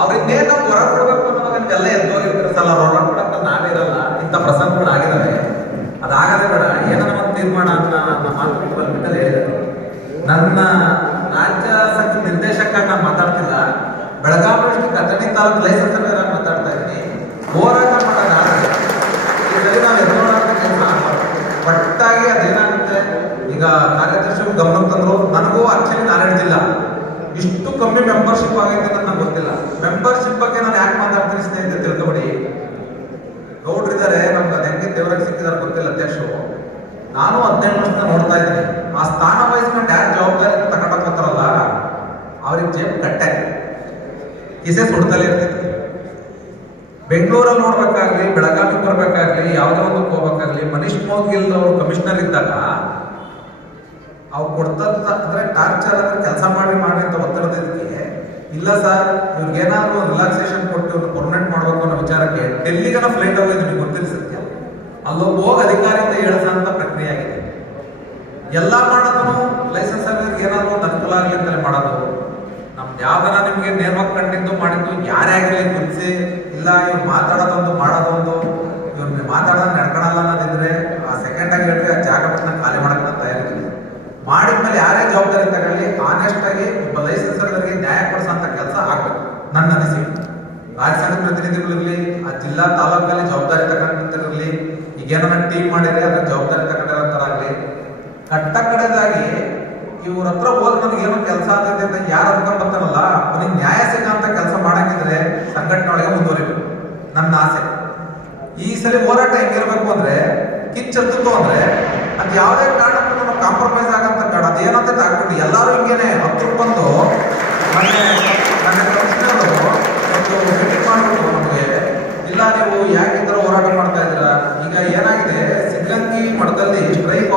ಅವ್ರಿಂದೇನು ನಾವು ಹೊರ ಕೊಡ್ಬೇಕು ಅನ್ನೋವಾಗ ಎಲ್ಲ ಎದ್ದೋಗಿರ್ತಾರೆ. ಸಲ ಹೊರ ಕೊಡಕ್ಕೆ ನಾವಿರಲ್ಲ. ಇಂಥ ಪ್ರಸಂಗಗಳು ಆಗಿದ್ದಾವೆ. ಅದಾಗದೆ ಬೇಡ, ಏನೋ ಒಂದು ತೀರ್ಮಾನ ಅಂತ ನಮ್ಮ ಮಾತು ಬಂದ್ಬಿಟ್ಟಲ್ಲಿ ಹೇಳಿದರು. ನನ್ನ ರಾಜ್ಯ ಸಂಘ ನಿರ್ದೇಶಕ ನಾನು ಮಾತಾಡ್ತಿಲ್ಲ, ಬೆಳಗಾವಿ ಡಿಸ್ಟ್ರಿಕ್ಟ್ ಅಥಣಿ ತಾಲೂಕು ಲೈಸೆನ್ಸ್ ನಾನು ಮಾತಾಡ್ತಾ ಇದ್ದೀನಿ. ಹೋರಾಟ ಮಾಡೋಣ ಈ ಸರಿ ನಾವು ಎದುರಾಟ ಕೆಲಸ ಆಗಬಾರ್ದು. ಒಟ್ಟಾಗಿ ಅದೇನಾಗುತ್ತೆ, ಈಗ ಕಾರ್ಯದರ್ಶಿಗಳು ಗಮನಕ್ಕೆ ತಂದ್ರು. ನನಗೂ ಆಕ್ಚುಲಿ ನಾಲೆಡ್ಜ್ ಇಲ್ಲ, ಇಷ್ಟು ಕಮ್ಮಿ ಮೆಂಬರ್ಶಿಪ್ ಆಗೈತೆ ಅಂತ ನಂಗೆ ಗೊತ್ತಿಲ್ಲ. ಮೆಂಬರ್ಶಿಪ್ ಬಗ್ಗೆ ನಾನು ಯಾಕೆ ಮಾತಾಡ್ತೀನಿ ಸ್ನೇಹಿತರೆ ತಿಳ್ಕೊಬೇಡಿ. ನೋಡ್ರಿದ್ದಾರೆ ನಮ್ಗೆ ಅದು ಹೆಂಗೆ ದೇವರಿಗೆ ಸಿಕ್ಕಿದಾರೆ ಗೊತ್ತಿಲ್ಲ ಅಧ್ಯಕ್ಷರು. ನಾನು 15 ವರ್ಷದಿಂದ ನೋಡ್ತಾ ಇದ್ದೀನಿ. ಆ ಸ್ಥಾನ ವಹಿಸ್ಕೊಂಡು ಯಾರು ಜವಾಬ್ದಾರಿ ತಗೊಂಡೋಗ್ತಾರಲ್ಲ ಅವ್ರಿಗೆ ಜೇಬ್ ಕಟ್ಟೆ ಕಿಸೆ ಸುಡ್ತಲೇ ಇರ್ತೈತಿ. ಬೆಂಗಳೂರಲ್ಲಿ ನೋಡ್ಬೇಕಾಗ್ಲಿ, ಬೆಳಗಾವಿ ಬರ್ಬೇಕಾಗ್ಲಿ, ಯಾವುದೋ ಒಂದಕ್ಕೆ ಹೋಗ್ಬೇಕಾಗ್ಲಿ, ಮನೀಶ್ ಮೋಗಿಲ್ ಅವರು ಕಮಿಷನರ್ ಇದ್ದಾಗ ಅವ್ರು ಕೊಡ್ತಂತ ಅಂದ್ರೆ ಟಾರ್ಚರ್ ಅಂದ್ರೆ ಕೆಲಸ ಮಾಡಿ ಅಂತ ಒತ್ತಡದಕ್ಕೆ ಇಲ್ಲ ಸರ್, ಇವ್ರಿಗೇನಾದ್ರೂ ಒಂದು ರಿಲ್ಯಾಕ್ಸೇಷನ್ ಕೊಟ್ಟು ಇವ್ರು ಪರ್ಮನೆಂಟ್ ಮಾಡ್ಬೇಕು ಅನ್ನೋ ವಿಚಾರಕ್ಕೆ ಡೆಲ್ಲಿಗನ ಫ್ಲೈಟ್ ಹೋಗಿ ನಿಮಗೆ ಗೊತ್ತಿಲ್ಲ ಸತ್ಯ. ಅಲ್ಲೊಬ್ಬ ಹೋಗಿ ಅಧಿಕಾರಿಯಿಂದ ಹೇಳಿಸಂತ ಪ್ರಕ್ರಿಯೆ ಆಗಿದೆ. ಎಲ್ಲ ಮಾಡೋದು ಲೈಸೆನ್ಸ್ ಅವ್ರಿಗೆ ಏನಾದ್ರು ಒಂದು ಅನುಕೂಲ ಆಗಲಿ ಅಂತಲೇ ಮಾಡೋದು. ನಮ್ದು ಯಾವ್ದಾರ ನಿಮಗೆ ನೇರವಾಗಿ ಕಂಡಿದ್ದು ಮಾಡಿದ್ದು ಯಾರೇ ಆಗಿರಲಿ ಗುರುತಿಸಿ ಇಲ್ಲ ಇವ್ರು ಮಾತಾಡೋದೊಂದು ಮಾಡೋದೊಂದು, ಇವ್ರು ಮಾತಾಡೋದು ನಡ್ಕೊಳಲ್ಲ ಅನ್ನೋದಿದ್ರೆ ಆ ಸೆಕೆಂಡ್ ಆಗಿ ಹೇಳಿದ್ರೆ ಆ ಜಾಗ ಬಿಟ್ಟು ಖಾಲಿ ಮಾಡಕ್ಕೆ ತಯಾರಿದ್ದೀನಿ. ಮಾಡಿದ್ಮೇಲೆ ಯಾರೇ ಜವಾಬ್ದಾರಿ ತಗೊಳ್ಳಿ, ಆನೆಸ್ಟ್ ಆಗಿ ಒಬ್ಬ ಲೈಸೆನ್ಸ್ ಅವರಿಗೆ ನ್ಯಾಯ ಕೊಡಿಸೋಂಥ ಕೆಲಸ ಆಗ್ಬೇಕು ನನ್ನ ಅನಿಸಿಕೆ. ರಾಜ್ಯ ಸಂಘದ ಪ್ರತಿನಿಧಿಗಳಿರಲಿ, ಆ ಜಿಲ್ಲಾ ತಾಲೂಕಲ್ಲಿ ಜವಾಬ್ದಾರಿ ತಗೊಂಡಿರಲಿ, ಈಗೇನೋ ಟೀಮ್ ಮಾಡಿದ್ರೆ ಅದರ ಜವಾಬ್ದಾರಿ ತಗೊಂಡಿರೋಂಥರಾಗಲಿ, ಕಟ್ಟ ಕಡೆದಾಗಿ ಇವ್ರ ಹತ್ರ ಹೋದ್ರೆ ನನಗೆ ಏನೋ ಕೆಲಸ ಆಗ್ತೈತೆ ಅಂತ ಯಾರು ಅನ್ಕೊಂಡ್ ಬರ್ತಾರಲ್ಲ ಅವನಿಗೆ ನ್ಯಾಯ ಸಿಗೋಂಥ ಕೆಲಸ ಮಾಡಂಗಿದ್ರೆ ಸಂಘಟನೆ ಒಳಗೆ ಮುಂದುವರಿಬೇಕು ನನ್ನ ಆಸೆ. ಈ ಸಲ ಹೋರಾಟ ಹೆಂಗಿರ್ಬೇಕು ಅಂದ್ರೆ ಕಿಚ್ಚೆತ್ತು ಅಂದ್ರೆ ಅದು ಯಾವುದೇ ಕಾರಣಕ್ಕೂ ನಾವು ಕಾಂಪ್ರಮೈಸ್ ಆಗಂತ ಬೇಡ. ಅದೇನಂತ ಆಗ್ಬಿಟ್ಟು ಎಲ್ಲರೂ ಹಿಂಗೇನೆ ಹತ್ತು ಬಂದು ನನ್ನ ಕಮಿಷನರು ಒಂದು ಮೀಟಿಂಗ್ ಮಾಡ್ಬಿಟ್ಟು ನಮಗೆ ಇಲ್ಲ ನೀವು ಯಾಕೆ ಈ ಥರ ಹೋರಾಟ ಮಾಡ್ತಾ ಇದ್ದೀರಾ, ಈಗ ಏನಾಗಿದೆ ಸಿದ್ಧಗಂಗಿ ಮಠದಲ್ಲಿ ಸ್ಟ್ರೈಕ್